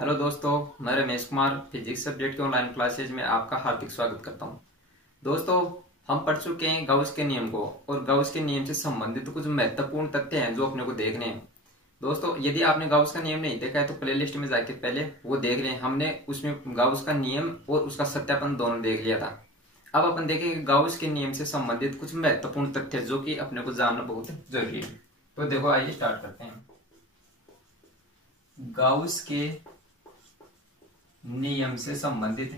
Hello दोस्तों, मैं Ramesh Kumar physics subject के ऑनलाइन क्लासेज में आपका हार्दिक स्वागत करता हूं। दोस्तों, हम पढ़ चुके हैं गाउस के नियम को और गाउस के नियम से संबंधित कुछ महत्वपूर्ण तथ्य हैं जो अपने को देखने हैं। दोस्तों, यदि आपने गाउस का नियम नहीं देखा है तो प्लेलिस्ट में जाके पहले वो देख लें। हमने उसमें गाउस का नियम और उसका सत्यापन दोनों देख लिया था। अब अपन देखेंगे गाउस के नियम से संबंधित कुछ महत्वपूर्ण तथ्य जो कि अपने को जानना बहुत जरूरी है। तो देखो, आइए स्टार्ट करते हैं। गाउस के नियम से संबंधित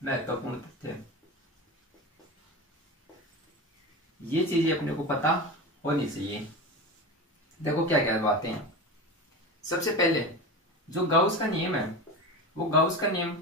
महत्वपूर्ण तथ्य, ये चीजें अपने को पता होनी चाहिए। देखो क्या क्या बातें हैं। सबसे पहले जो गाउस का नियम है, वो गाउस का नियम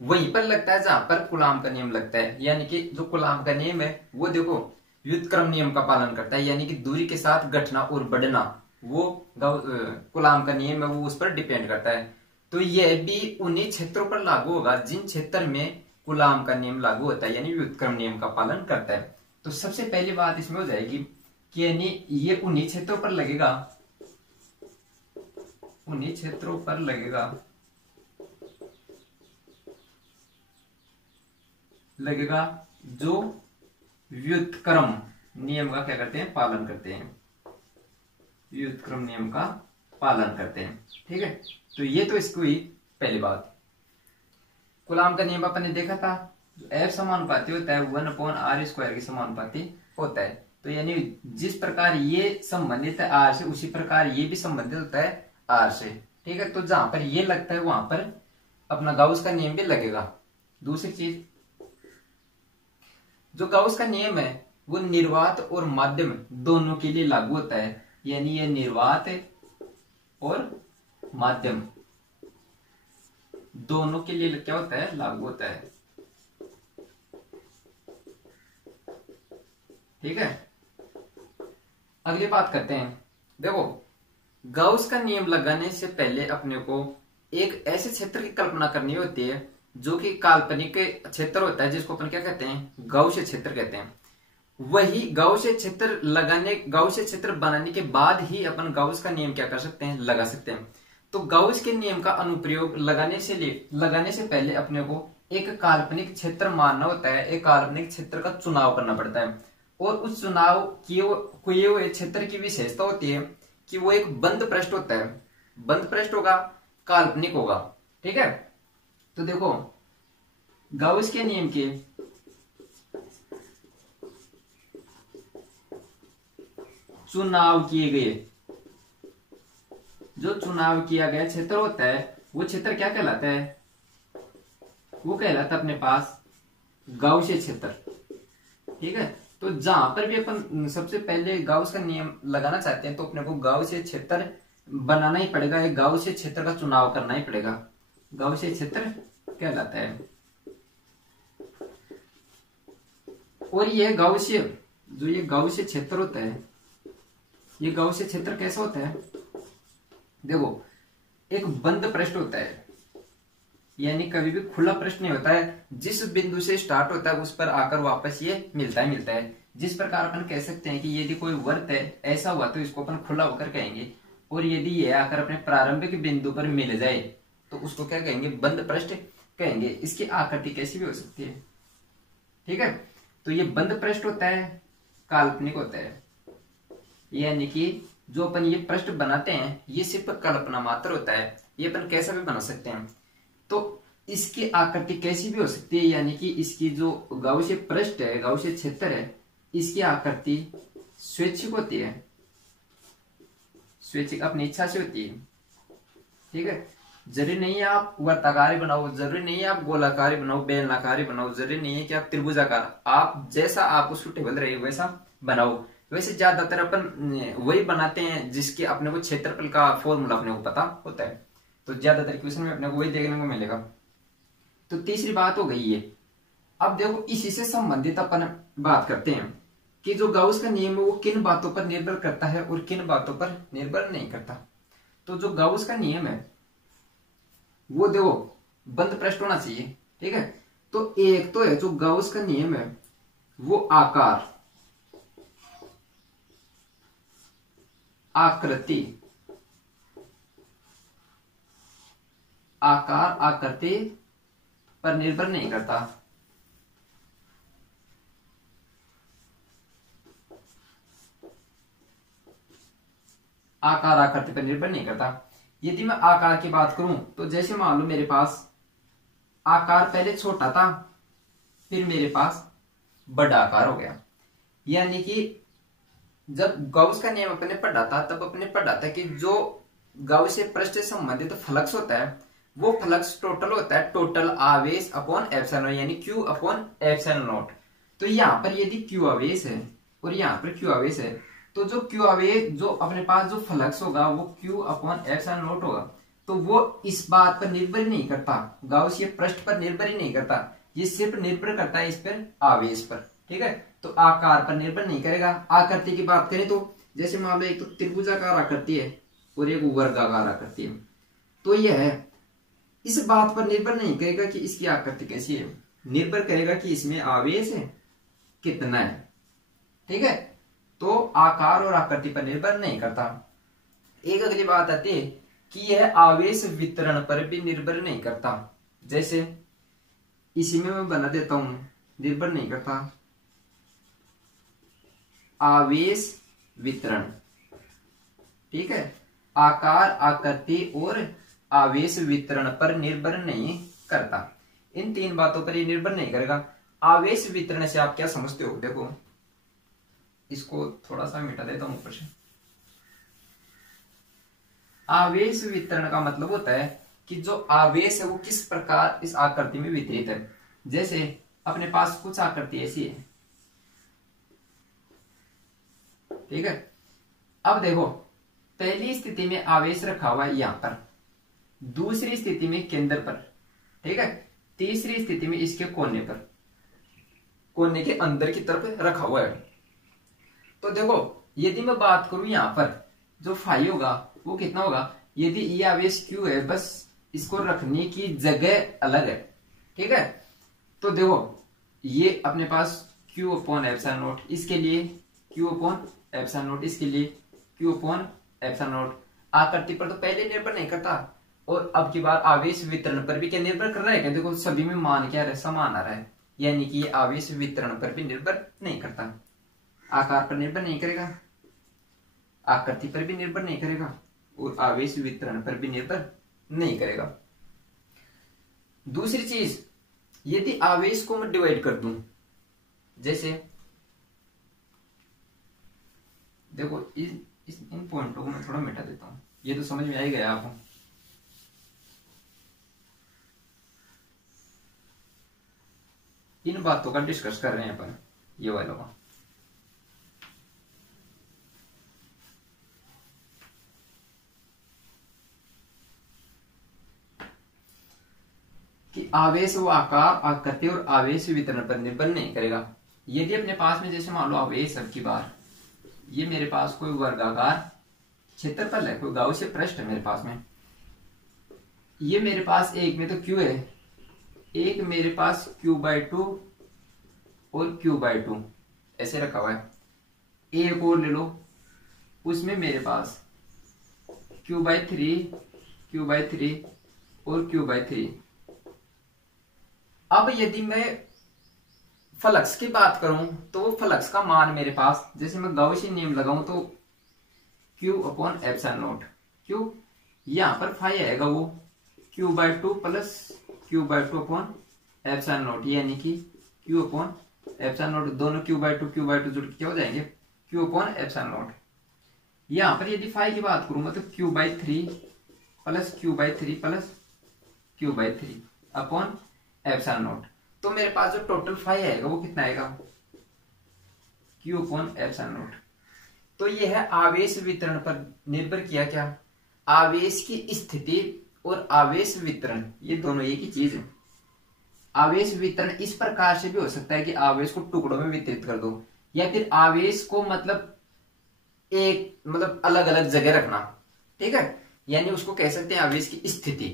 वहीं पर लगता है जहां पर कूलाम का नियम लगता है। यानी कि जो कूलाम का नियम है वो देखो व्युत्क्रम नियम का पालन करता है, यानी कि दूरी के साथ घटना और बढ़ना, वो कूलाम का नियम है, वो उस पर डिपेंड करता है। तो यह भी उन्हीं क्षेत्रों पर लागू होगा जिन क्षेत्र में कूलाम का नियम लागू होता है, यानी व्युत्क्रम नियम का पालन करता है। तो सबसे पहली बात इसमें हो जाएगी कि यानी ये उन्हीं क्षेत्रों पर लगेगा, उन्हीं क्षेत्रों पर लगेगा जो व्युत्क्रम नियम का क्या करते हैं, पालन करते हैं, व्युत्क्रम नियम का पालन करते हैं। ठीक है, तो ये तो इसको ही पहली बात। कूलाम का नियम अपन ने देखा था, जो F समानुपाती होता है 1/r² के समानुपाती होता है। तो यानी जिस प्रकार ये संबंधित है R से, उसी प्रकार ये भी संबंधित होता है R से। ठीक है, तो जहां पर ये लगता है वहां पर अपना गाउस का नियम भी लगेगा। दूसरी चीज, जो गाउस का नियम है वो निर्वात और माध्यम दोनों के लिए लागू होता है। यानी ये निर्वात और माध्यम दोनों के लिए क्या होता है, लागू होता है। ठीक है, अगली बात करते हैं। देखो, गाउस का नियम लगाने से पहले अपने को एक ऐसे क्षेत्र की कल्पना करनी होती है जो कि काल्पनिक क्षेत्र होता है, जिसको अपन क्या कहते हैं, गाउसीय क्षेत्र कहते हैं। वही गाउसीय क्षेत्र बनाने के बाद ही अपन गाउस का नियम क्या कर सकते हैं, लगा सकते हैं। तो गाउस के नियम का अनुप्रयोग लगाने से पहले अपने को एक काल्पनिक क्षेत्र मानना होता है, एक काल्पनिक क्षेत्र का चुनाव करना पड़ता है। और उस चुनाव किए हुए क्षेत्र की विशेषता होती है कि वो एक बंद पृष्ठ होता है, बंद पृष्ठ होगा, काल्पनिक होगा। ठीक है, तो देखो गाउस के नियम के चुनाव किए गए, जो चुनाव किया गया क्षेत्र होता है वो क्षेत्र क्या कहलाता है, वो कहलाता है अपने पास गाउसीय क्षेत्र। ठीक है, तो जहां पर भी अपन सबसे पहले गाउस का नियम लगाना चाहते हैं तो अपने को गाउसीय क्षेत्र बनाना ही पड़ेगा, एक गाउसीय क्षेत्र का चुनाव करना ही पड़ेगा, गाउसीय क्षेत्र कहलाता है। और ये गाउसीय क्षेत्र होता है, ये गाउसीय क्षेत्र कैसा होता है, देखो एक बंद पृष्ठ होता है, यानी कभी भी खुला पृष्ठ नहीं होता है। जिस बिंदु से स्टार्ट होता है उस पर आकर वापस ये मिलता है। जिस प्रकार अपन कह सकते हैं कि यदि कोई वर्त है ऐसा हुआ तो इसको अपन खुला होकर कहेंगे, और यदि ये आकर अपने प्रारंभिक बिंदु पर मिल जाए तो उसको क्या कहेंगे, बंद पृष्ठ कहेंगे। इसकी आकृति कैसी भी हो सकती है। ठीक है, तो ये बंद पृष्ठ होता है, काल्पनिक होता है, यानी कि जो अपन ये पृष्ठ बनाते हैं ये सिर्फ कल्पना मात्र होता है, ये अपन कैसा भी बना सकते हैं। तो इसकी आकृति कैसी भी हो सकती है, यानी कि इसकी जो गाउसीय पृष्ठ है, गाउसीय क्षेत्र है, इसकी आकृति स्वैच्छिक होती है, स्वैच्छिक अपनी इच्छा से होती है। ठीक है, जरूरी नहीं है आप वर्ताकारी बनाओ, जरूरी नहीं है आप गोलाकारी बनाओ, बेलनाकारी बनाओ, जरूरी नहीं है कि आप त्रिभुजाकार, आप जैसा आपको सूटेबल रहे वैसा बनाओ। वैसे ज्यादातर अपन वही बनाते हैं जिसके अपने को क्षेत्रफल का फॉर्मूला अपने को पता होता है, तो ज्यादातर क्वेश्चन में अपने को वही देखने को मिलेगा। तो तीसरी बात हो गई ये। अब देखो, इसी से संबंधित अपन बात करते हैं कि जो गाउस का नियम है वो किन बातों पर निर्भर करता है और किन बातों पर निर्भर नहीं करता। तो जो गाउस का नियम है वो देखो बंद पृष्ठ होना चाहिए। ठीक है, तो एक तो है जो गाउस का नियम है वो आकार, आकृति, आकार आकृति पर निर्भर नहीं करता। आकार आकृति पर निर्भर नहीं करता। यदि मैं आकार की बात करूं तो जैसे मान लो मेरे पास आकार पहले छोटा था, फिर मेरे पास बड़ा आकार हो गया। यानी कि जब गाउस का नियम अपने पढ़ा था तब अपने पढ़ा था कि जो गाउसीय पृष्ठ से संबंधित तो फ्लक्स होता है वो फ्लक्स टोटल होता है टोटल आवेश अपॉन एप्सिलॉन यानी Q अपॉन एप्सिलॉन नॉट। तो यहाँ पर यदि Q आवेश है और यहाँ पर Q आवेश है तो जो Q आवेश जो अपने पास जो फ्लक्स होगा वो Q अपॉन एप्सिलॉन नॉट होगा। तो वो इस बात पर निर्भर नहीं करता, गाउसीय पृष्ठ पर निर्भर ही नहीं करता, ये सिर्फ निर्भर करता है इस पर आवेश पर। ठीक है, तो आकार पर निर्भर नहीं करेगा। आकृति की बात करें तो जैसे मान लो एक तो त्रिभुजाकार आकृति है और एक वर्गाकार आकृति है, तो यह इस बात पर निर्भर नहीं करेगा कि इसकी आकृति कैसी है, निर्भर करेगा कि इसमें आवेश है कितना है। ठीक है, तो आकार और आकृति पर निर्भर नहीं करता। एक अगली बात आती है कि यह आवेश वितरण पर भी निर्भर नहीं करता। जैसे इसी में मैं बना देता हूं, निर्भर नहीं करता आवेश वितरण। ठीक है, आकार आकृति और आवेश वितरण पर निर्भर नहीं करता। इन तीन बातों पर ये निर्भर नहीं करेगा। आवेश वितरण से आप क्या समझते हो? देखो इसको थोड़ा सा मिटा देता हूं ऊपर से। आवेश वितरण का मतलब होता है कि जो आवेश है वो किस प्रकार इस आकृति में वितरित है। जैसे अपने पास कुछ आकृति ऐसी है, ठीक है। अब देखो पहली स्थिति में आवेश रखा हुआ है यहां पर, दूसरी स्थिति में केंद्र पर, ठीक है, तीसरी स्थिति में इसके कोने पर, कोने के अंदर की तरफ रखा हुआ है। तो देखो यदि मैं बात करूं यहां पर जो फाई होगा वो कितना होगा, यदि ये आवेश Q है बस इसको रखने की जगह अलग है। ठीक है, तो देखो ये अपने पास Q अपॉन एप्सिलॉन नॉट, इसके लिए Q अपॉन एप्सिलॉन नॉट, इसके लिए Q अपॉन एप्सिलॉन नॉट। आकृति पर तो पहले निर्भर नहीं करता और अब की बार आवेश वितरण पर भी क्या निर्भर कर रहा है क्या? देखो सभी में मान क्या रहा है, समान आ रहा है, यानी कि आवेश वितरण पर भी निर्भर नहीं करता। आकार पर निर्भर नहीं करेगा, आकृति पर भी निर्भर नहीं करेगा और आवेश वितरण पर भी निर्भर नहीं करेगा। दूसरी चीज, यदि आवेश को मैं डिवाइड कर दूं, जैसे देखो इन पॉइंटों को मैं थोड़ा मिटा देता हूं, ये तो समझ में आ ही गया आपको। इन बातों का डिस्कस कर रहे हैं अपन, ये वालों का। कि आवेश व आकार आकृति और आवेश वितरण पर निर्भर नहीं करेगा। यदि अपने पास में जैसे मान लो आवेश अब की बार ये मेरे पास कोई वर्गाकार क्षेत्रफल है, कोई गाउसीय पृष्ठ है मेरे पास में, ये मेरे पास एक में तो Q है, एक मेरे पास Q/2 और Q/2 ऐसे रखा हुआ है। एक और ले लो, उसमें मेरे पास Q/3 Q/3 और Q/3। अब यदि मैं फ्लक्स की बात करूं तो वो फ्लक्स का मान मेरे पास, जैसे मैं गाउसी नियम लगाऊं तो Q upon epsilon not, Q यहां पर फाई आएगा वो Q/2 plus Q/2 upon epsilon nought, यानी कि Q अपॉन एप्सिलॉन नॉट, दोनों Q/2 जुड़ के क्या हो जाएंगे, Q अपॉन एप्सिलॉन नॉट। यहां पर यदि फाई की बात करूंगा तो Q/3 plus Q/3 plus Q/3 upon epsilon not. तो मेरे पास जो टोटल फाई आएगा वो कितना आएगा, Q अपॉन एप्सिलॉन नॉट। तो यह है आवेश वितरण पर निर्भर किया क्या, आवेश की स्थिति और आवेश वितरण ये दोनों एक ही चीज है। आवेश वितरण इस प्रकार से भी हो सकता है कि आवेश को टुकड़ों में वितरित कर दो, या फिर आवेश को मतलब अलग अलग जगह रखना। ठीक है, यानी उसको कह सकते हैं आवेश की स्थिति।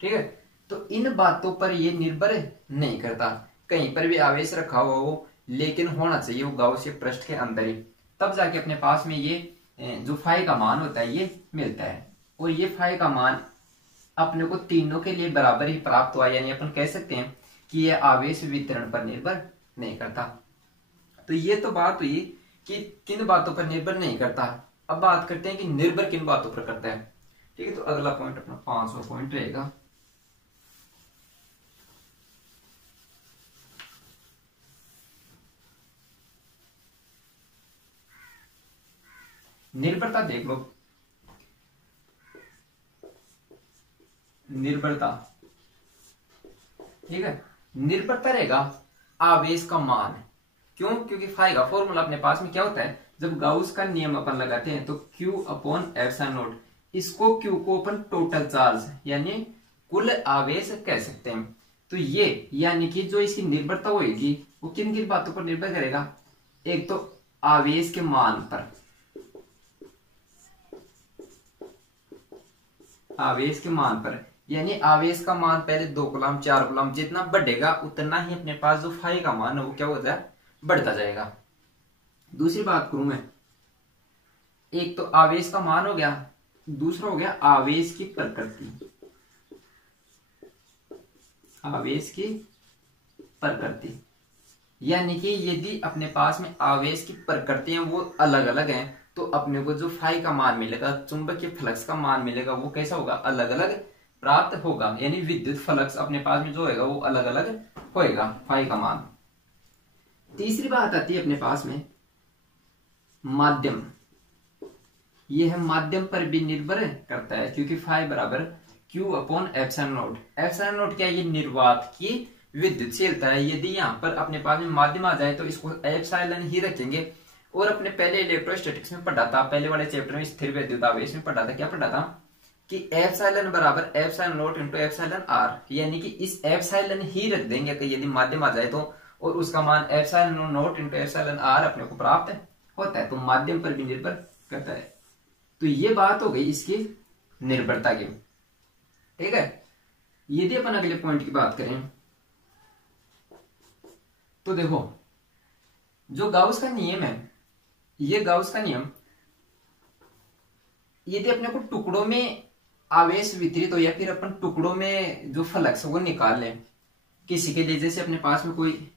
ठीक है, तो इन बातों पर ये निर्भर नहीं करता, कहीं पर भी आवेश रखा हुआ हो लेकिन होना चाहिए वो गाउसीय पृष्ठ के अंदर ही, तब जाके अपने पास में ये जो फाई का मान होता है ये मिलता है। और ये फाई का मान अपने को तीनों के लिए बराबर ही प्राप्त हुआ, यानी अपन कह सकते हैं कि ये आवेश वितरण पर निर्भर नहीं करता। तो ये तो बात हुई कि किन बातों पर निर्भर नहीं करता। अब बात करते हैं कि निर्भर किन बातों पर करता है। ठीक है, तो अगला पॉइंट अपना 5वां पॉइंट रहेगा। निर्भरता देख लो। निर्भरता, ठीक है, निर्भरता रहेगा आवेश का मान। क्यों? क्योंकि फाई का फॉर्मूला अपने पास में क्या होता है, जब गाउस का नियम अपन लगाते हैं तो Q अपॉन एप्सिलॉन नॉट, इसको Q को अपन टोटल चार्ज यानी कुल आवेश कह सकते हैं। तो ये यानी कि जो इसकी निर्भरता होगी वो किन किन बातों पर निर्भर करेगा, एक तो आवेश के मान पर, आवेश के मान पर, यानी आवेश का मान पहले 2 कूलम 4 कूलम जितना बढ़ेगा उतना ही अपने पास जो फाई का मान है वो क्या होता है, बढ़ता जाएगा। दूसरी बात करूं मैं, एक तो आवेश का मान हो गया, दूसरा हो गया आवेश की प्रकृति। आवेश की प्रकृति यानी कि यदि अपने पास में आवेश की प्रकृतियां वो अलग अलग हैं तो अपने को जो फाई का मान मिलेगा, चुंबकीय फ्लक्स का मान मिलेगा, वो कैसा होगा, अलग अलग प्राप्त होगा। यानी विद्युत फ्लक्स अपने पास में जो होगा वो अलग अलग होएगा फाई का मान। तीसरी बात आती है अपने पास में माध्यम। यह माध्यम पर भी निर्भर करता है क्योंकि फाई बराबर Q upon epsilon not. Epsilon not क्या है, ये निर्वात की विद्युतशीलता है। यदि यहाँ पर अपने पास में माध्यम आ जाए तो इसको एप्सिलॉन ही रखेंगे। और अपने पहले इलेक्ट्रोस्टैटिक्स में पढ़ा था, पहले वाले चैप्टर में स्थिर विद्युत आवेश में पढ़ा था, क्या पढ़ा था कि एप्सिलॉन बराबर epsilon nought into epsilon r, यानी कि इस एप्सिलॉन ही रख देंगे कि यदि माध्यम आ जाए तो, और उसका मान epsilon nought into epsilon r अपने को प्राप्त होता है। तो माध्यम पर भी निर्भर करता है। तो ये बात हो गई इसकी निर्भरता की। ठीक है, यदि अपन अगले पॉइंट की बात करें तो देखो जो गाउस का नियम है, ये गाउस का नियम यदि अपने को टुकड़ों में आवेश वितरित हो या फिर अपन टुकड़ों में जो फ्लक्स वो निकाल लें किसी के लिए, जैसे अपने पास में कोई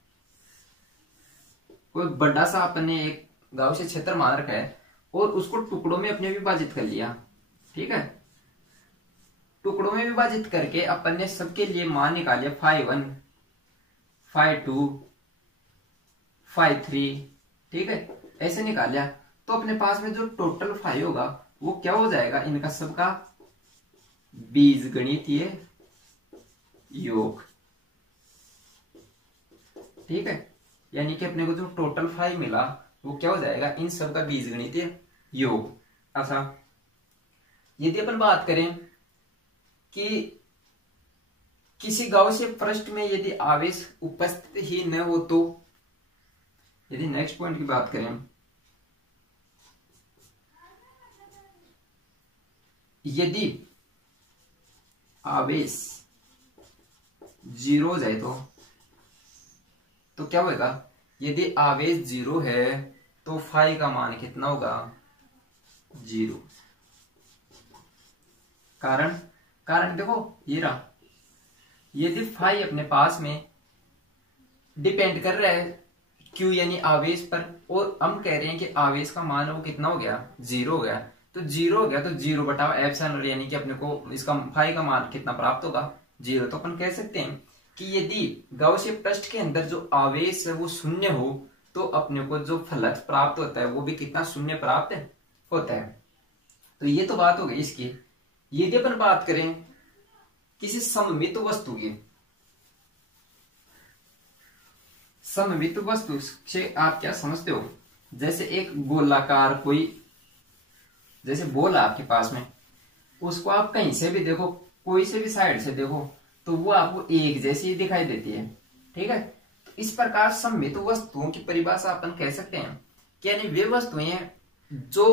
बड़ा सा अपने एक गाउस क्षेत्र मान रखा है और उसको टुकड़ों में अपने विभाजित कर लिया। ठीक है, टुकड़ों में विभाजित करके अपन ने सबके लिए मान निकाले फाई 1, फाई 2, फाई 3। ठीक है, ऐसे निकाला तो अपने पास में जो टोटल फाई होगा वो क्या हो जाएगा, इनका सबका बीजगणितीय योग। ठीक है, यानी कि अपने को जो टोटल फाई मिला वो क्या हो जाएगा, इन सब का बीजगणितीय योग। अच्छा, यदि अपन बात करें कि किसी गाउसीय पृष्ठ में यदि आवेश उपस्थित ही न हो तो, यदि नेक्स्ट पॉइंट की बात करें, यदि आवेश 0 हो जाए तो क्या होगा, यदि आवेश 0 है तो फाई का मान कितना होगा, 0। कारण देखो ये रहा, यदि फाई अपने पास में डिपेंड कर रहा है Q यानी आवेश पर, और हम कह रहे हैं कि आवेश का मान वो कितना हो गया, 0 हो गया। तो 0 हो गया तो 0 बटा एप्सिलॉन, यानी कि अपने को इसका फाई का मान कितना प्राप्त होगा, 0। तो अपन कह सकते हैं कि यदि गाउसीय पृष्ठ के अंदर जो आवेश है वो शून्य हो तो अपने को जो फ्लक्स प्राप्त होता है वो भी कितना, शून्य प्राप्त होता है। तो ये तो बात हो गई इसकी। यदि अपन बात करें किसी सममित वस्तु की, सममित वस्तु से आप क्या समझते हो, जैसे एक गोलाकार कोई, जैसे बोल आपके पास में, उसको आप कहीं से भी देखो, कोई से भी साइड से देखो तो वो आपको एक जैसी दिखाई देती है। ठीक है, तो इस प्रकार सममित वस्तुओं की परिभाषा अपन कह सकते हैं कि यानी वे वस्तुएं जो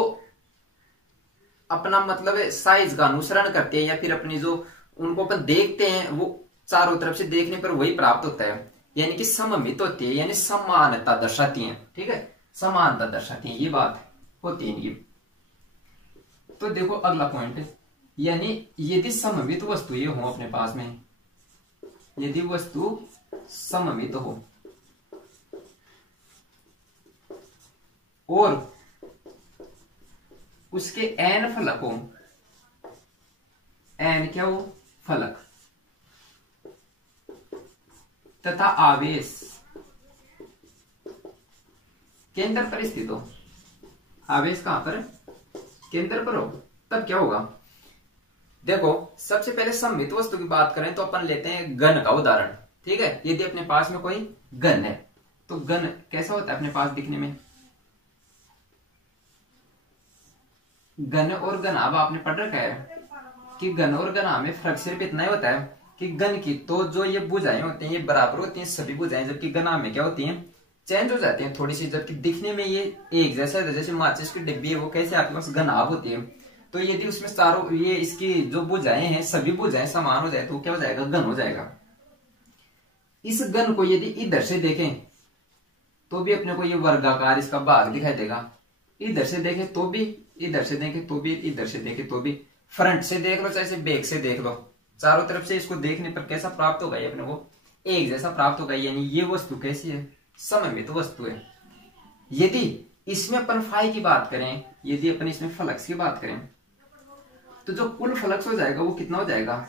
अपना मतलब साइज का अनुसरण करते हैं या फिर अपनी जो उनको अपन देखते हैं वो चारों तरफ से देखने पर वही प्राप्त होता है, यानी कि सममित होती है, यानी समानता दर्शाती है। ठीक है, समानता दर्शाती है, ये बात होती है इनकी। तो देखो अगला पॉइंट, यानी यदि सममित वस्तु ये हो अपने पास में, यदि वस्तु सममित हो और उसके n फलक हो, n क्या हो, फलक, तथा आवेश केंद्र पर स्थित हो, आवेश कहां पर, केंद्र पर हो, तब क्या होगा। देखो सबसे पहले सममित वस्तु की बात करें तो अपन लेते हैं घन का उदाहरण, ठीक है। यदि अपने पास में कोई घन है तो घन कैसा होता है अपने पास दिखने में, घन और घनाभ आपने पढ़ रखा है कि घन और घनाभ में फर्क सिर्फ इतना ही होता है कि घन की तो जो ये भुजाएं होती हैं ये बराबर होती हैं सभी भुजाएं, जबकि घनाभ में क्या होती हैं, चेंज हो जाती हैं थोड़ी सी, जबकि दिखने में ये एक जैसा है। जैसे माचिस की डिब्बी है वो कैसे आपके पास घनाभ होती है, तो यदि उसमें चारों ये इसकी जो भुजाएं हैं सभी भुजाएं समान हो जाए तो क्या हो जाएगा, घन हो जाएगा। इस घन को यदि इधर से देखें तो भी अपने को ये वर्गाकार इसका भाग दिखाई देगा, इधर से देखें तो भी, इधर से देखें तो भी, इधर से देखें तो भी, फ्रंट से देख लो चाहे बैक से देख लो, चारों तरफ से इसको देखने पर कैसा प्राप्त होगा, ये अपने को एक जैसा प्राप्त होगा। यानी ये वस्तु कैसी है, सममित वस्तु है। यदि इसमें अपन फाई की बात करें, यदि अपन इसमें फ्लक्स की बात करें तो जो कुल फ्लक्स हो जाएगा वो कितना हो जाएगा,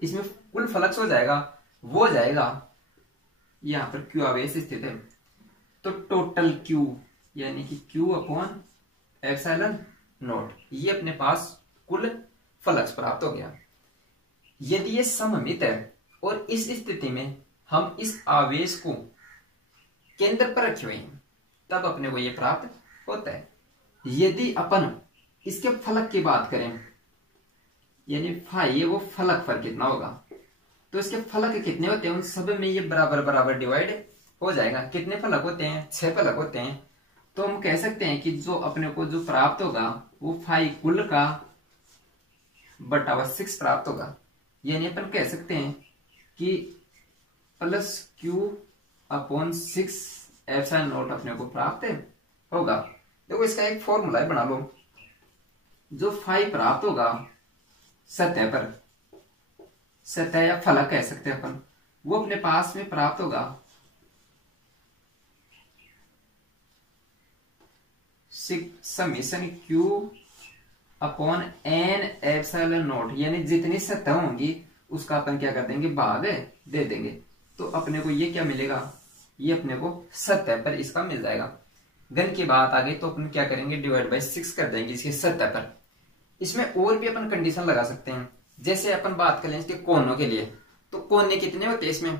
इसमें कुल फ्लक्स हो जाएगा वो जाएगा, यहां पर क्यू आवेश स्थित है तो टोटल क्यू यानी कि क्यू अपॉन एप्सिलॉन नॉट, ये अपने पास कुल फ्लक्स प्राप्त हो गया। यदि ये सममित है और इस स्थिति में हम इस आवेश को केंद्र पर रखे हुए हैं तब अपने को ये प्राप्त होता है। यदि अपन इसके फलक की बात करें, यानी फाई है वो फलक पर कितना होगा, तो इसके फलक कितने होते हैं, उन सब में ये बराबर बराबर डिवाइड हो जाएगा। कितने फलक होते हैं, 6 फलक होते हैं। तो हम कह सकते हैं कि जो अपने को जो प्राप्त होगा वो फाई कुल का बटा 6 प्राप्त होगा। यानी अपन कह सकते हैं कि plus Q upon 6 epsilon not अपने को प्राप्त होगा। देखो इसका एक फॉर्मूला है, बना लो। जो फाई प्राप्त होगा सतह पर, सतह या फलक कह सकते हैं अपन, वो अपने पास में प्राप्त होगा summation q upon n epsilon nought, यानी जितनी सतह होंगी उसका अपन क्या कर देंगे, भाग दे देंगे। तो अपने को ये क्या मिलेगा, ये अपने को सतह पर इसका मिल जाएगा। घन की बात आ गई तो अपन क्या करेंगे, डिवाइड बाय 6 कर देंगे इसके सतह पर। इसमें और भी अपन कंडीशन लगा सकते हैं, जैसे अपन बात करें इसके कोनों के लिए, तो कोने कितने होते हैं इसमें,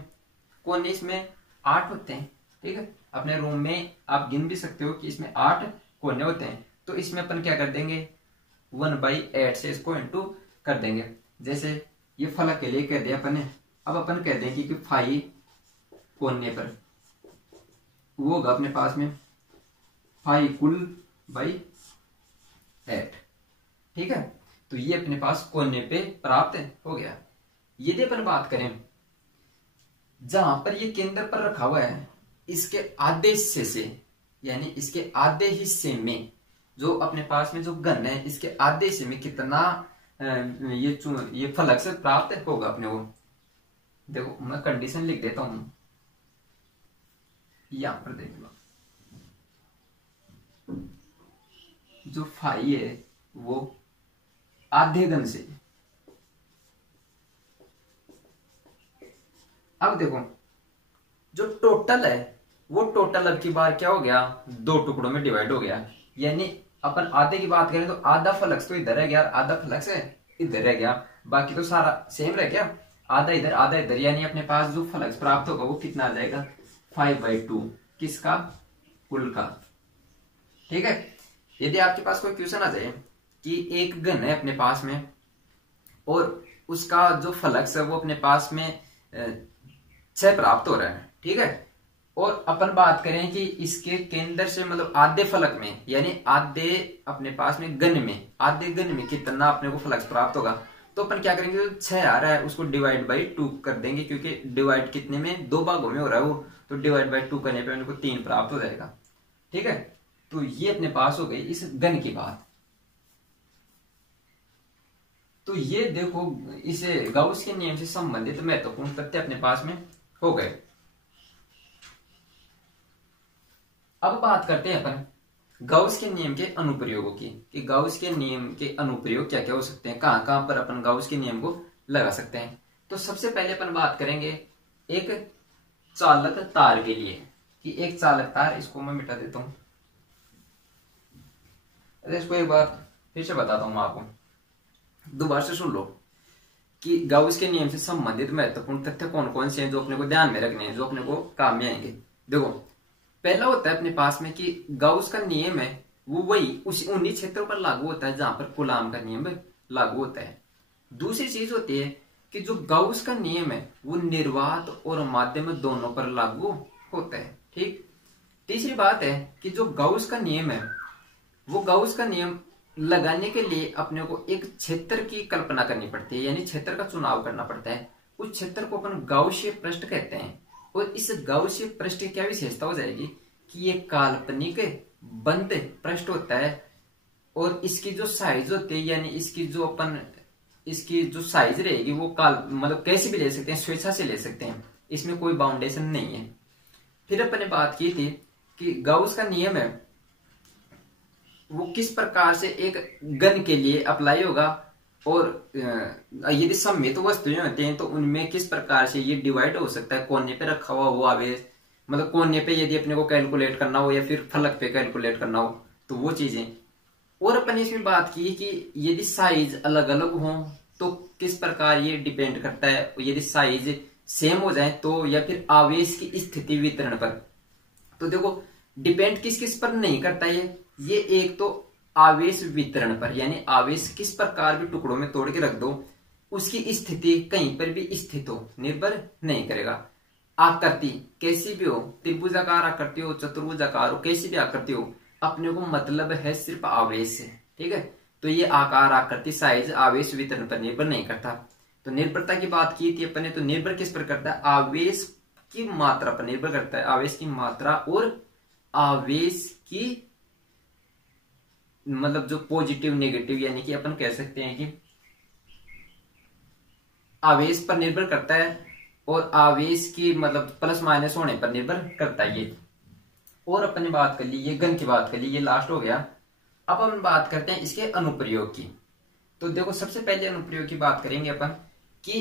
कोने इसमें 8 होते हैं, ठीक है। अपने रूम में आप गिन भी सकते हो कि इसमें 8 कोने होते हैं। तो इसमें अपन क्या कर देंगे, 1/8 से इसको इंटू कर देंगे। जैसे ये फलक के लिए कह दिया अपन ने, अब अपन कह देंगे कि फाई कोने पर वो होगा अपने पास में फाई कुल बाई 8, ठीक है। तो ये अपने पास कोने पे प्राप्त हो गया। यदि अपन बात करें जहां पर ये केंद्र पर रखा हुआ है, इसके आधे हिस्से से, यानी इसके आधे हिस्से में जो अपने पास में जो घन है, इसके आधे हिस्से में कितना ये फलक से प्राप्त होगा अपने को। देखो मैं कंडीशन लिख देता हूं, यहां पर देख लो, जो फाई है वो आधे घन से, अब देखो जो टोटल है वो टोटल अब की बार क्या हो गया, 2 टुकड़ों में डिवाइड हो गया। यानी अपन आधे की बात करें तो आधा फ्लक्स तो इधर रह गया, आधा फ्लक्स है इधर रह गया, बाकी तो सारा सेम रह गया, आधा इधर आधा इधर। यानी अपने पास जो फ्लक्स प्राप्त होगा वो कितना आ जाएगा, 5/2 किसका, कुल का, ठीक है। यदि आपके पास कोई क्वेश्चन आ जाए कि एक घन है अपने पास में और उसका जो फ्लक्स है वो अपने पास में 6 प्राप्त हो रहा है, ठीक है, और अपन बात करें कि इसके केंद्र से मतलब आधे फलक में, यानी आधे अपने पास में घन में, आधे घन में कितना अपने को फ्लक्स प्राप्त होगा, तो अपन क्या करेंगे, जो 6 आ रहा है उसको डिवाइड बाई 2 कर देंगे, क्योंकि डिवाइड कितने में, 2 भागों में हो रहा है वो, तो डिवाइड बाई 2 करने पे अपने को 3 प्राप्त हो जाएगा, ठीक है। तो ये अपने पास हो गई इस घन की बात। तो ये देखो, इसे गाउस के नियम से संबंधित महत्वपूर्ण तथ्य अपने पास में हो गए। अब बात करते हैं अपन गाउस के नियम के अनुप्रयोगों की, कि गाउस के नियम के अनुप्रयोग क्या क्या हो सकते हैं, कहां कहां पर अपन गाउस के नियम को लगा सकते हैं। तो सबसे पहले अपन बात करेंगे एक चालक तार के लिए, कि एक चालक तार, इसको मैं मिटा देता हूं, इसको एक बार फिर से बताता हूं मैं आपको, दोबारा से सुन लो कि गाउस के नियम से संबंधित महत्वपूर्ण तथ्य कौन कौन से हैं जो अपने को ध्यान में रखने हैं, जो अपने को काम में आएंगे। देखो, पहला होता है अपने पास में कि गाउस का नियम है वो वही उन्हीं क्षेत्रों पर लागू होता है जहां पर कूलाम का नियम लागू होता है। दूसरी चीज होती है कि जो गाउस का नियम है वो निर्वात और माध्यम दोनों पर लागू होता है। ठीक। तीसरी बात है कि जो गाउस का नियम है वो गाउस का नियम लगाने के लिए अपने को एक क्षेत्र की कल्पना करनी पड़ती है, यानी क्षेत्र का चुनाव करना पड़ता है। उस क्षेत्र को अपन गाउसीय पृष्ठ कहते हैं। और इस गाउसीय पृष्ठ की क्या विशेषता हो जाएगी कि ये काल्पनिक बंद पृष्ठ होता है और इसकी जो साइज होती है, यानी इसकी जो साइज रहेगी वो मतलब कैसे भी ले सकते हैं, स्वेच्छा से ले सकते हैं, इसमें कोई बाउंडेशन नहीं है। फिर अपन ने बात की थी कि गाउस का नियम है वो किस प्रकार से एक गन के लिए अप्लाई होगा, और यदि सममित वस्तुएं होते हैं तो उनमें किस प्रकार से ये डिवाइड हो सकता है। कोने पे रखा हुआ वो आवेश, मतलब कोने पे यदि अपने को कैलकुलेट करना हो या फिर फलक पे कैलकुलेट करना हो तो वो चीजें। और अपन इसमें बात की कि यदि साइज अलग अलग हो तो किस प्रकार ये डिपेंड करता है, यदि साइज सेम हो जाए तो, या फिर आवेश की स्थिति वितरण पर। तो देखो, डिपेंड किस किस पर नहीं करता ये एक तो आवेश वितरण पर, यानी आवेश किस प्रकार भी टुकड़ों में तोड़ के रख दो उसकी स्थिति कहीं पर भी स्थित हो, निर्भर नहीं करेगा। आकृति कैसी भी हो, त्रिभुजाकार आकृति हो, चतुर्भुजाकार हो, कैसी भी आकृति हो, अपने को मतलब है सिर्फ आवेश से। ठीक है। तो ये आकार, आकृति, साइज आवेश वितरण पर निर्भर नहीं करता। तो निर्भरता की बात की थी अपन ने, तो निर्भर किस पर करता है, आवेश की मात्रा पर निर्भर करता है। आवेश की मात्रा और आवेश की मतलब जो पॉजिटिव नेगेटिव, यानी कि अपन कह सकते हैं कि आवेश पर निर्भर करता है और आवेश की मतलब प्लस माइनस होने पर निर्भर करता है ये। और अपन ने बात कर ली, ये गन की बात कर ली, ये लास्ट हो गया। अब हम बात करते हैं इसके अनुप्रयोग की। तो देखो, सबसे पहले अनुप्रयोग की बात करेंगे अपन कि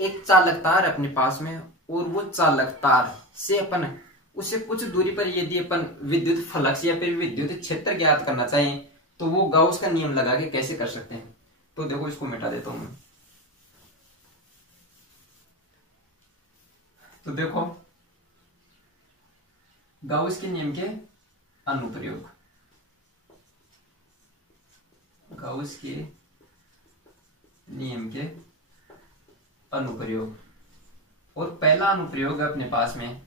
एक चालक तार अपने पास में, और वो चालक तार से अपन उससे कुछ दूरी पर यदि अपन विद्युत फ्लक्स या फिर विद्युत क्षेत्र ज्ञात करना चाहें तो वो गाउस का नियम लगा के कैसे कर सकते हैं। तो देखो, इसको मिटा देता हूं मैं। तो देखो, गाउस के नियम के अनुप्रयोग, गाउस के नियम के अनुप्रयोग। और पहला अनुप्रयोग है अपने पास में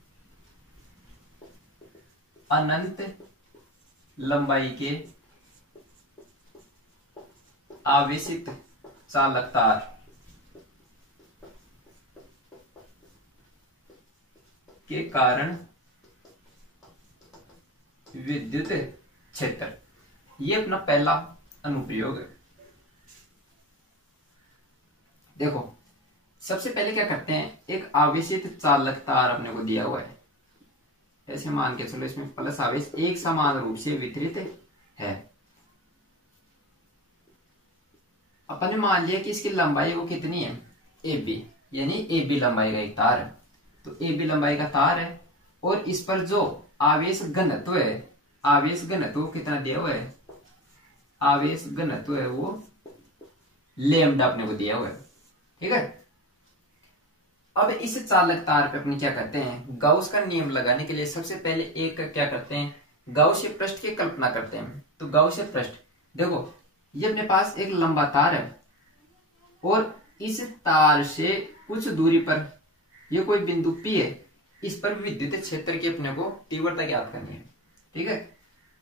अनंत लंबाई के आवेशित चालक तार के कारण विद्युत क्षेत्र, ये अपना पहला अनुप्रयोग है। देखो, सबसे पहले क्या करते हैं, एक आवेशित चालक तार अपने को दिया हुआ है, ऐसे मान के चलो इसमें प्लस आवेश एक समान रूप से वितरित है। अपन ने मान लिया कि इसकी लंबाई वो कितनी है, ए बी, यानी ए बी लंबाई का एक तार है। तो ए बी लंबाई का तार है और इस पर जो आवेश घनत्व है, आवेश घनत्व कितना दिया हुआ है, आवेश घनत्व है वो लैम्डा अपने को दिया हुआ है। ठीक है। अब इस चालक तार पे अपने क्या करते हैं, गाउस का नियम लगाने के लिए सबसे पहले एक क्या करते हैं, गाउसीय पृष्ठ की कल्पना करते हैं। तो गाउसीय पृष्ठ, देखो ये अपने पास एक लंबा तार है और इस तार से कुछ दूरी पर ये कोई बिंदु P है, इस पर विद्युत क्षेत्र की अपने को तीव्रता ज्ञात करनी है। ठीक है।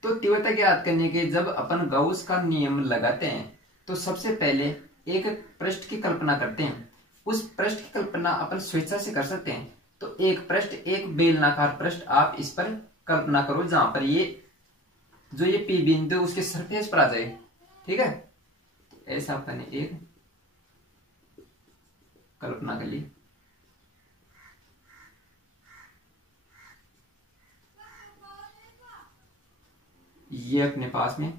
तो तीव्रता ज्ञात करने के जब अपन गाउस का नियम लगाते हैं तो सबसे पहले एक पृष्ठ की कल्पना करते हैं। उस पृष्ठ की कल्पना अपन स्वेच्छा से कर सकते हैं। तो एक पृष्ठ, एक बेलनाकार पृष्ठ आप इस पर कल्पना करो जहां पर ये जो ये P बिंदु उसके सरफेस पर आ जाए। ठीक है। ऐसा अपन ने एक कल्पना कर ली। ये अपने पास में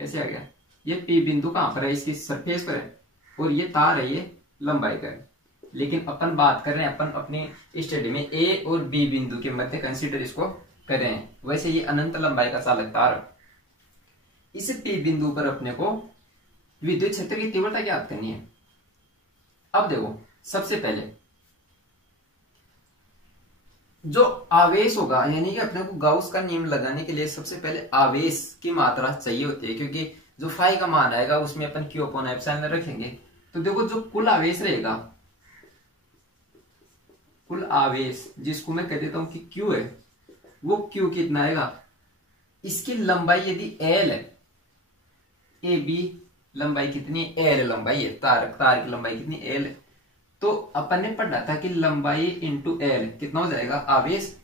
ऐसे आ गया। ये पी बिंदु कहां पर है, इसकी सरफेस पर है, और ये तार है, ये लंबाई का है। लेकिन अपन बात कर रहे हैं, अपन अपनी स्टडी में ए और बी बिंदु के मध्य कंसीडर इसको कर रहे हैं। वैसे ये अनंत लंबाई का चालक तार, इस पी बिंदु पर अपने को विद्युत क्षेत्र की तीव्रता ज्ञात करनी है। अब देखो, सबसे पहले जो आवेश होगा, यानी कि अपने को गाउस का नियम लगाने के लिए सबसे पहले आवेश की मात्रा चाहिए होती है, क्योंकि जो फाई का मान आएगा उसमें अपन क्यू अपॉन एप्सिलॉन रखेंगे। तो देखो, जो कुल आवेश रहेगा, कुल आवेश जिसको मैं कह देता हूं कि क्यू है, वो क्यू कितना आएगा, इसकी लंबाई यदि एल है, ए बी लंबाई कितनी, एल लंबाई है, तार की लंबाई कितनी, एल है। तो अपन ने पढ़ा था कि लंबाई इंटू एल कितना हो जाएगा आवेश।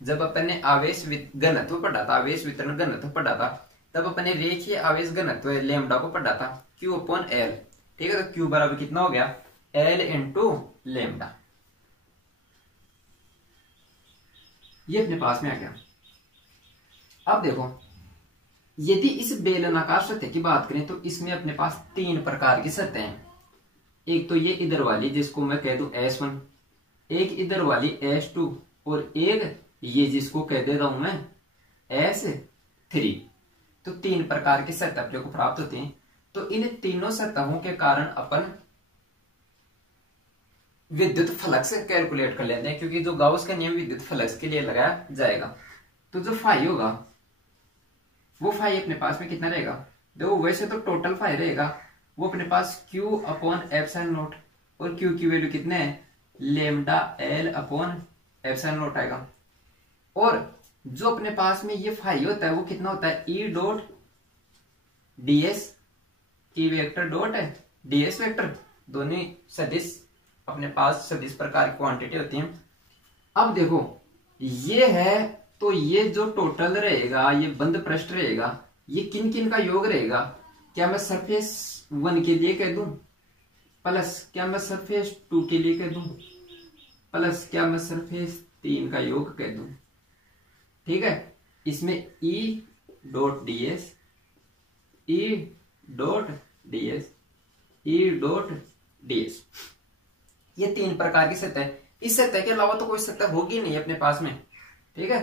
जब अपन ने आवेश घनत्व पढ़ा था, आवेश वितरण घनत्व पढ़ा था, तब अपन ने रेखीय आवेश घनत्व लेमडा को पढ़ा था, क्यू अपॉन एल। ठीक है, तो क्यू बराबर कितना हो गया, एल इंटू लेमडा। ये अपने पास में आ गया। अब देखो, यदि इस बेलनाकार सतह की बात करें तो इसमें अपने पास 3 प्रकार की सतह हैं। एक तो ये इधर वाली जिसको मैं कह दूं S1, एक इधर वाली S2, और एक ये जिसको कह दे रहा हूं मैं S3। तो 3 प्रकार की सतह अपने को प्राप्त होती हैं। तो इन तीनों सतहों के कारण अपन विद्युत फ्लक्स कैलकुलेट कर लेते हैं, क्योंकि जो गाउस का नियम विद्युत फ्लक्स के लिए लगाया जाएगा। तो जो फाई होगा, वो फाई अपने पास में कितना रहेगा, देखो वैसे तो टोटल फाई रहेगा, वो अपने पास Q अपॉन एप्सिलॉन नॉट, और Q की वैल्यू कितने है, lambda L upon epsilon not आएगा। और जो अपने पास में ये फाई होता है वो कितना होता है, E dot ds, E vector dot ds vector, दोनों सदिश अपने पास सदिश प्रकार की क्वांटिटी होती हैं। अब देखो, ये है, तो ये जो टोटल रहेगा, ये बंद पृष्ठ रहेगा, ये किन किन का योग रहेगा, क्या मैं सरफेस 1 के लिए कह दूं, प्लस क्या मैं सरफेस 2 के लिए कह दूं, प्लस क्या मैं सरफेस 3 का योग कह दूं। ठीक है, इसमें E dot ds, E dot ds, E dot ds, ये 3 प्रकार की सतह। इस सतह के अलावा तो कोई सतह होगी नहीं अपने पास में। ठीक है,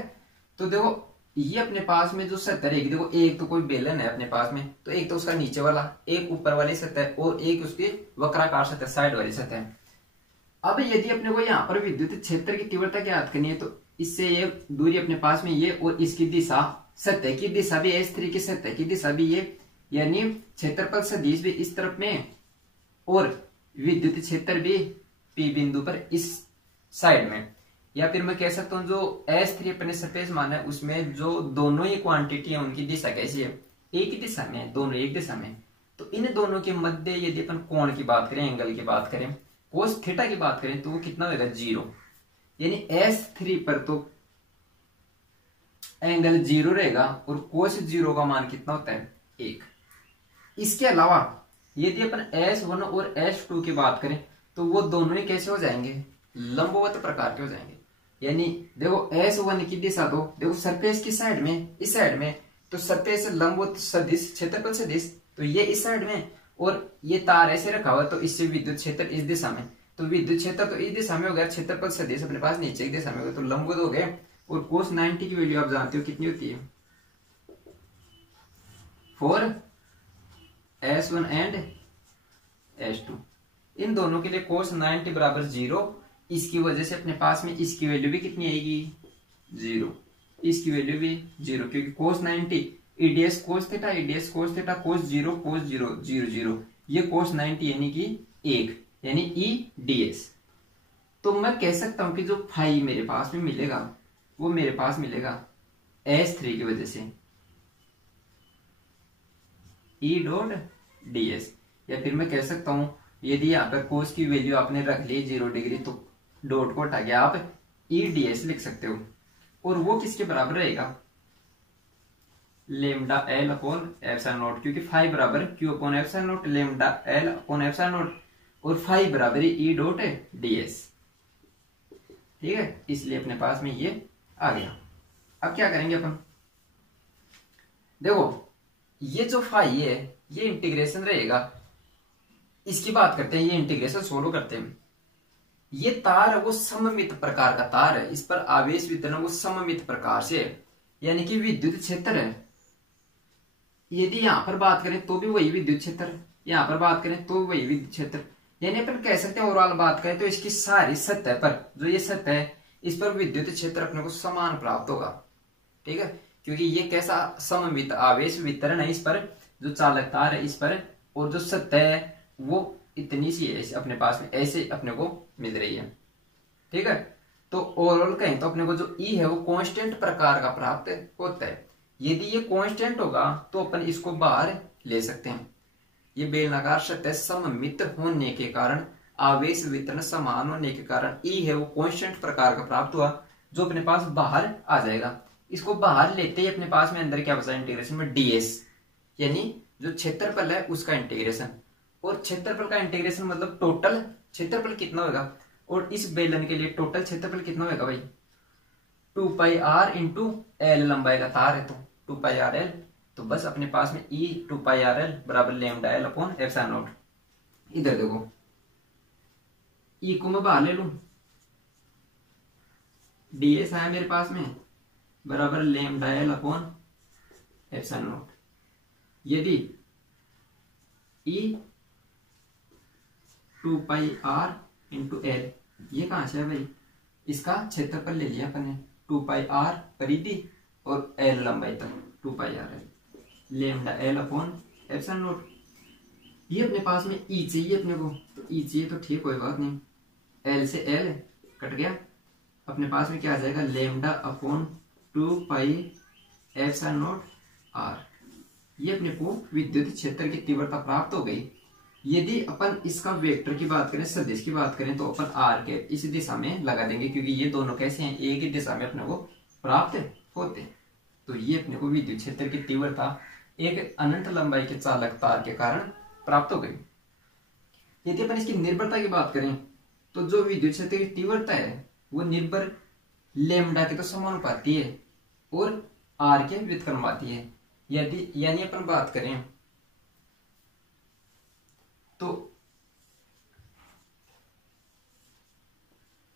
तो देखो ये अपने पास में जो सतह रहेगी, देखो एक तो कोई बेलन है अपने पास में, तो एक तो उसका नीचे वाला, एक ऊपर वाली सतह, और एक उसकी वक्राकार सतह, साइड वाली सतह। अब यदि अपने को यहाँ पर विद्युत क्षेत्र की तीव्रता ज्ञात करनी है, तो इससे ये दूरी अपने पास में ये, और इसकी दिशा, सतह की दिशा भी S3 की सतह की दिशा भी ये, यानी क्षेत्रफल सदिश भी इस तरफ में, और विद्युत क्षेत्र भी P बिंदु पर इस साइड में। या फिर मैं कह सकता हूं जो S3 अपने सरफेस मान है, उसमें जो दोनों ही क्वांटिटी है उनकी दिशा कैसी है, एक ही दिशा में, दोनों एक दिशा में। तो इन दोनों के मध्य यदि अपन कोण की बात करें, एंगल की बात करें, कोस थीटा की बात करें, तो वो कितना होगा, 0। यानी S3 पर तो एंगल 0 रहेगा, और कोस 0 का मान कितना होता है, 1। इसके अलावा यदि अपन S1 और S2 की बात करें, तो वो दोनों ही कैसे हो जाएंगे, लंबवत प्रकार के हो जाएंगे। यानी देखो S1 की दिशा, तो देखो सरफेस की साइड में, इस साइड में, तो सतह से लंबवत सदिश, क्षेत्रफल सदिश, तो ये इस साइड में, और ये तार ऐसे रखा हुआ, तो इससे विद्युत क्षेत्र इस दिशा में, तो विद्युत क्षेत्र तो इस दिशा में हो गया, क्षेत्रफल सदिश अपने पास नीचे की दिशा में हो गया, तो लंबवत हो गए। और कोस 90 की वैल्यू आप जानते हो कितनी होती है, 4 S1 एंड S2। इन दोनों के लिए कोस 90 बराबर 0। इसकी वजह से अपने पास में इसकी वैल्यू भी कितनी आएगी, 0, इसकी वैल्यू भी 0, क्योंकि कोस 90 ईडीएस कोस थीटा, ईडीएस कोस थीटा, कोस 0 कोस 0 0 0, ये कोस 90 यानी कि 1, यानी ईडीएस। तो मैं कह सकता हूं कि जो फाई मेरे पास में मिलेगा, वो मेरे पास मिलेगा S3 की वजह से, E डॉट ds। या फिर मैं कह सकता हूं, यदि यहाँ पर कोस की वैल्यू आपने रख ली 0 डिग्री, तो डॉट को हटा के आप EDS लिख सकते हो, और वो किसके बराबर रहेगा, lambda L upon epsilon not, क्योंकि फाई बराबर Q upon epsilon not, lambda L upon epsilon not, और फाई बराबर ई डॉट ds। ठीक है, इसलिए अपने पास में ये आ गया। अब क्या करेंगे अपन, देखो ये जो फाई है ये इंटीग्रेशन रहेगा, इसकी बात करते हैं, ये इंटीग्रेशन सोल्व करते हैं। ये तार है वो सममित प्रकार का तार है, इस पर आवेश वितरण वो सममित प्रकार से है, यानी कि विद्युत क्षेत्र है। यदि यहां पर बात करें तो भी वही विद्युत क्षेत्र है, यहां पर बात करें तो वही विद्युत क्षेत्र, यानी अपन कह सकते हैं ओवरऑल बात करें तो इसकी सारी सतह पर, जो ये सतह है इस पर विद्युत क्षेत्र अपने को समान प्राप्त होगा। ठीक है, क्योंकि ये कैसा सममित आवेश वितरण है, इस पर जो चालक तार है इस पर, और जो सतह है वो इतनी सी है अपने पास में, ऐसे अपने को मिल रही है। ठीक है, तो ओवरऑल कहें तो अपने को जो ई है वो कांस्टेंट प्रकार का प्राप्त होता है। यदि ये कांस्टेंट होगा तो अपन इसको बाहर ले सकते हैं। ये बेलनाकार सतह सममित होने के कारण, आवेश वितरण समान होने के कारण ई है वो कांस्टेंट प्रकार का प्राप्त हुआ, जो अपने पास बाहर आ जाएगा। इसको बाहर लेते ही अपने पास में अंदर क्या बचा इंटीग्रेशन में ds, यानी जो क्षेत्रफल है उसका इंटीग्रेशन, और क्षेत्रफल का इंटीग्रेशन मतलब टोटल क्षेत्रफल कितना होगा, और इस बेलन के लिए टोटल क्षेत्रफल कितना होगा भाई 2πr इंटू एल, लंबाई का तार है तो 2πrl, तो बस अपने पास में ई 2πrl बराबर lambda L upon epsilon not. इधर देखो ई को मैं बाहर ले लूं, ds आया मेरे पास में बराबर lambda L upon epsilon not. यदि ई 2πr इंटू एल, ये कहां से है भाई, इसका क्षेत्रफल ले लिया अपन ने 2πr परिधि और एल लंबाई तक 2πrl, lambda L upon epsilon not. ये अपने पास में ई चाहिए अपने को, तो ई चाहिए तो ठीक, कोई बात नहीं, एल से एल कट गया, अपने पास में क्या आ जाएगा lambda upon 2π epsilon not r। ये अपने को विद्युत क्षेत्र की तीव्रता प्राप्त हो गई। यदि अपन इसका वेक्टर की बात करें, सदिश की बात करें, तो अपन r के इस दिशा में लगा देंगे, क्योंकि ये दोनों कैसे हैं एक ही दिशा में अपने को प्राप्त होते हैं। तो ये अपने को विद्युत क्षेत्र की तीव्रता एक अनंत लंबाई के चालक तार के कारण प्राप्त हो गई। यदि अपन इसकी निर्भरता की बात करें तो जो विद्युत क्षेत्र की तीव्रता है वो निर्भर लेमडा के तो समानुपाती है और आर के व्युत्क्रमाती है। यदि यानी अपन बात करें तो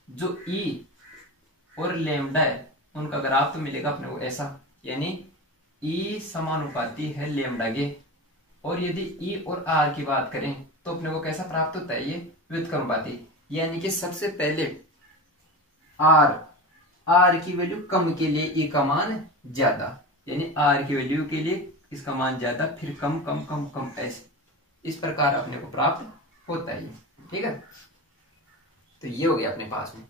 जो ई और लेमडा है उनका ग्राफ तो मिलेगा अपने को ऐसा, यानी ई समानुपाती है लेमडा के, और यदि ई और आर की बात करें तो अपने को कैसा प्राप्त होता है, ये व्युत्क्रमाती, यानी कि सबसे पहले आर की वैल्यू कम के लिए ई का मान ज्यादा, यानी आर की वैल्यू के लिए इसका मान ज्यादा, फिर कम कम कम कम, ऐसे इस प्रकार अपने को प्राप्त होता है। ठीक है, तो ये हो गया अपने पास में।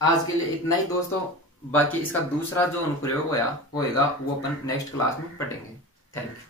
आज के लिए इतना ही दोस्तों, बाकी इसका दूसरा जो अनुप्रयोग होगा वो अपन नेक्स्ट क्लास में पढ़ेंगे। Thank you.